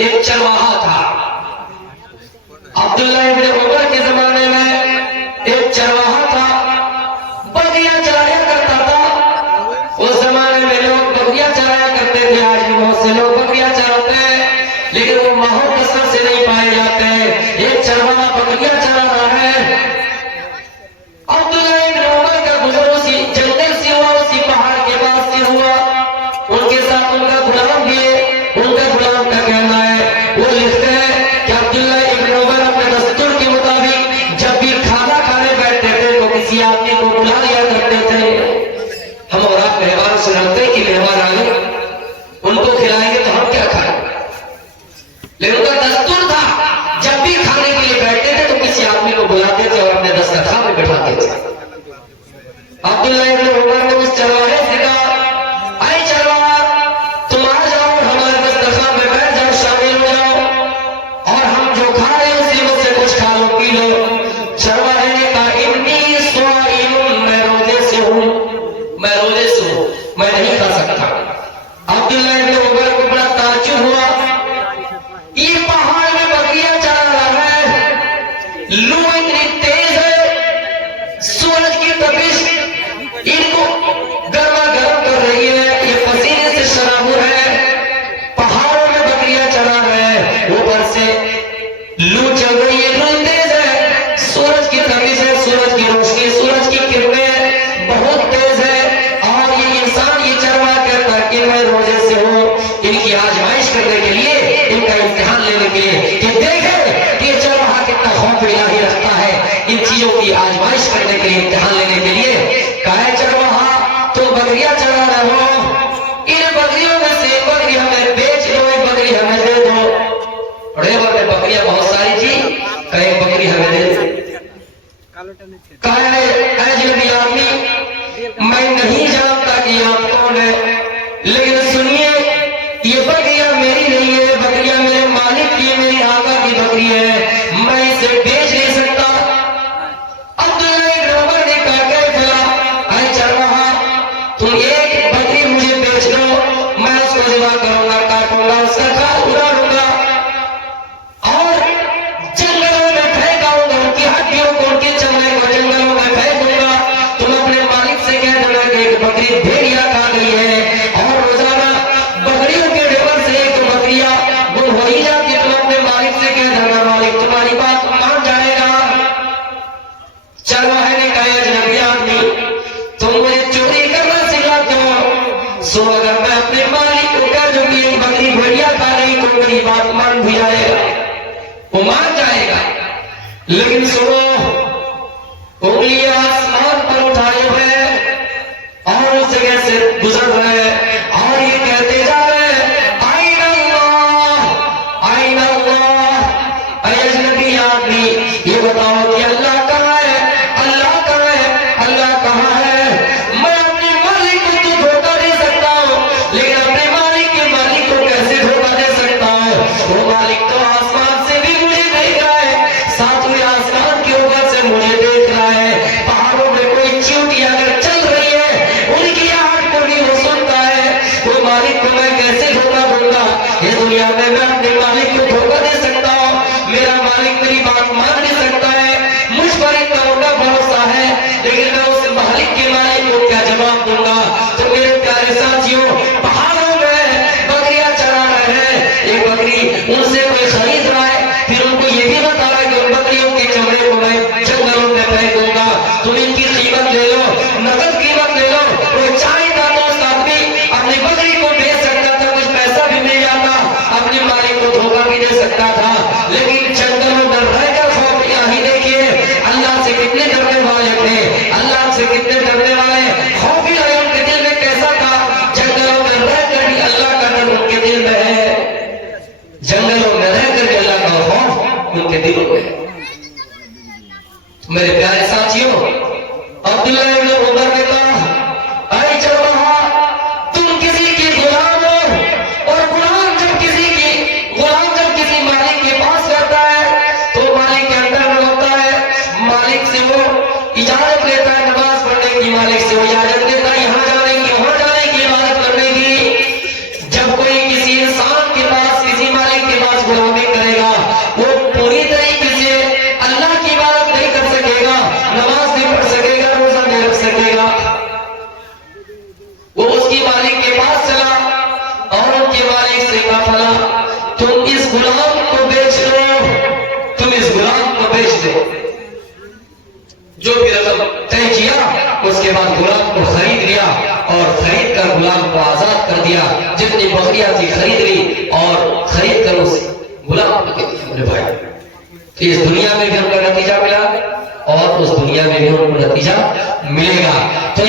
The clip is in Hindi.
एक चरवाहा था। अब्दुल्लाह इब्न उमर के जमाने में एक चरवाहा था, बकरियां चराया करता था। उस जमाने में लोग बकरियां चराया करते थे। आज भी बहुत से लोग बकरियां चराते हैं, लेकिन वो माहौल कसरत से नहीं पाए जाते हैं। एक चरवाहा बकरियां चरा रहा है। अब्दुल्लाह इब्न उमर का गुजर उसी जंगल से हुआ, उसी पहाड़ के पास से हुआ। उनके साथ उनका गुलाम भी है। उनका गुलाम का कहना है, वो लिखते हैं कि अब्दुल्लाह इब्न उमर अपने दस्तूर के मुताबिक जब भी खाना खाने बैठते थे तो किसी आदमी को बुला लिया करते थे। हम और आप मेहमान से जानते हैं कि मेहमान आ गए, उनको खिलाएंगे तो हम क्या खाएं, लेकिन उनका दस्तूर था जब भी खाने के लिए बैठते थे तो किसी आदमी को बुलाते थे और अपने दस्तरखान में बैठाते थे। अब्दुल्लाह इब्न उमर ने उस चरवाहे से कहा, अरे चरवाहा, तुम आ जाओ, हमारे दस्तरखान में बैठ जाओ, शामिल हो जाओ, और हम जो खा रहे हैं उसी में से कुछ खा लो, पी लो। चरवाहे ने कहा, इन्नी स्वाइम, मैं रोजे से हूं, मैं रोजे से हूं, मैं नहीं खा सकता। अब्दुल्लाह इब्न उमर को बड़ा ताज्जुब हुआ, ये पहाड़ में बकरियां चरा रहा है, लू इतनी तेज है, सूरज की तपिश इनको गर्मा गर्म कर रही है, ये पसीने से शराबुर है, पहाड़ों में बकरियां चरा रहे हैं, ऊपर से लू चल रही है, लू तेज है, सूरज की तपिश है, सूरज की रोशनी, सूरज की किरणें बहुत तेज है, और ये इंसान, ये चरवाहा कहता है कि मैं रोजे से हूं, इनकी आजमाइश करने के लिए, इनका इम्तिहान लेने के लिए, कि देखे कि ये चरवाहा कितना खौफ इलाही रखता है, इन चीजों की आजमाइश करने के लिए, इम्तिहान लेने के लिए। कहे चरवाहा, तो बकरियां चरा रहे हो, इन बकरियों में से एक बकरी हमें बेच दो, एक बकरी हमें दे दो। रेवर में बकरियां बहुत सारी थी, कहे बकरी हमें दे दो। कहे अजनबी आदमी, मैं नहीं जानता कि आप कौन है, लेकिन सुनिए, ये बकरियां मेरी नहीं है, बकरियां मेरे मालिक की, मेरी आका की बकरी है, मैं इसे बेच नहीं सकता। अब्दुल्लाह इब्न उमर ने कहा, चला, अरे चरवाहा, तुम एक बकरी मुझे बेच दो, मैं उसको ज़िबा करूंगा, काटूंगा, उसका खाल उड़ाऊंगा और जंगलों में फेंक आऊंगा, उनकी हड्डियों को, उनके चमड़े को जंगलों में फेंक दूंगा। तुम अपने मालिक से कह देना कि एक बकरी भेड़िया खा गई है, और रोजाना बकरियों के ढेर से एक बकरियां गुम हो ही जाती है। तुम अपने मालिक से कह देना, मालिक तुम्हारी बात मान जाएगा। चरवाहे ने कहा, अजनबी आदमी, तुम मुझे चोरी करना सिखाते हो, सो अगर मैं अपने मालिक को कह दूं कि एक बकरी भेड़िया खा रही तो मेरी बात मान भी जाएगा, वो मान जाएगा। लेकिन सुनो, उंगलियां आसमान पर उठाए हुए और उस जगह से गुजर रहे हैं, और ये कहते जा रहे हैं, आइन अल्लाह, आइन अल्लाह। अजनबी आदमी, ये बताओ कि अल्लाह कहाँ है, अल्लाह कहाँ है, अल्लाह कहाँ है। मैं अपने मालिक को तो धोखा दे सकता हूँ, लेकिन अपने मालिक के मालिक को कैसे धोखा दे सकता हूँ। वो मालिक तो आसमान से भी मुझे देख रहा है, साथ में आसमान के ऊपर से मुझे देख रहा है, पहाड़ों में कोई चींटी अगर चल रही है, उनकी आहट को भी वो सुनता है। वो मालिक को मैं कैसे धोखा दूंगा, ये दुनिया में मैं अपने मालिक को धोखा दे सकता हूँ, मेरा मालिक मेरी बात मान नहीं सकता है, मुझ पर इतना उनका भरोसा है, लेकिन मैं उस मालिक के मालिक को क्या जवाब दूंगा। तो मेरे प्यारे साथियों, पहाड़ों में बकरियां चरा रहे हैं, एक बकरी उनसे कोई खरीद रहा है, फिर उनको ये भी बता रहा है कि उन बकरियों के चमड़े को मैं जंगलों में फेंक दूंगा, तुम इनकी कीमत ले लो, नकद कीमत ले लो। वो चाहेगा तो उस आदमी अपनी बकरी को बेच सकता था, कुछ पैसा भी मिल जाता, अपने मालिक को धोखा भी दे सकता था, लेकिन जंगलों में रहकर खौफ इलाही, देखिए अल्लाह से कितने डरने वाले थे, अल्लाह से कितने डरने वाले, खौफ इलाही उनके दिल में कैसा था, जंगलों में रहकर भी अल्लाह का डर उनके दिल में है, जंगलों में रहकर भी अल्लाह का खौफ उनके दिलों में है। मेरे प्यारे साथियों, अब्दुल्लाह इब्न उमर ने कहा, अरे चरवाहा, तुम किसी के गुलाम हो, और गुलाम जब किसी मालिक के पास रहता है तो मालिक के अंदर में होता है, मालिक से वो इजाजत लेता है नमाज पढ़ने की, मालिक से वो इजाजत लेता है यहाँ जाने की, वहां जाने की, इबादत करने की। जब कोई किसी इंसान के पास, किसी मालिक के पास से जो भी रकम तय किया, उसके बाद गुलाम को खरीद लिया और खरीद कर गुलाम को आजाद कर दिया। जितनी बकरियां थी खरीद ली और खरीद कर उस गुलाम को दे भाई। तो इस दुनिया में भी उनका नतीजा मिला और उस दुनिया में भी उनको नतीजा मिलेगा। तो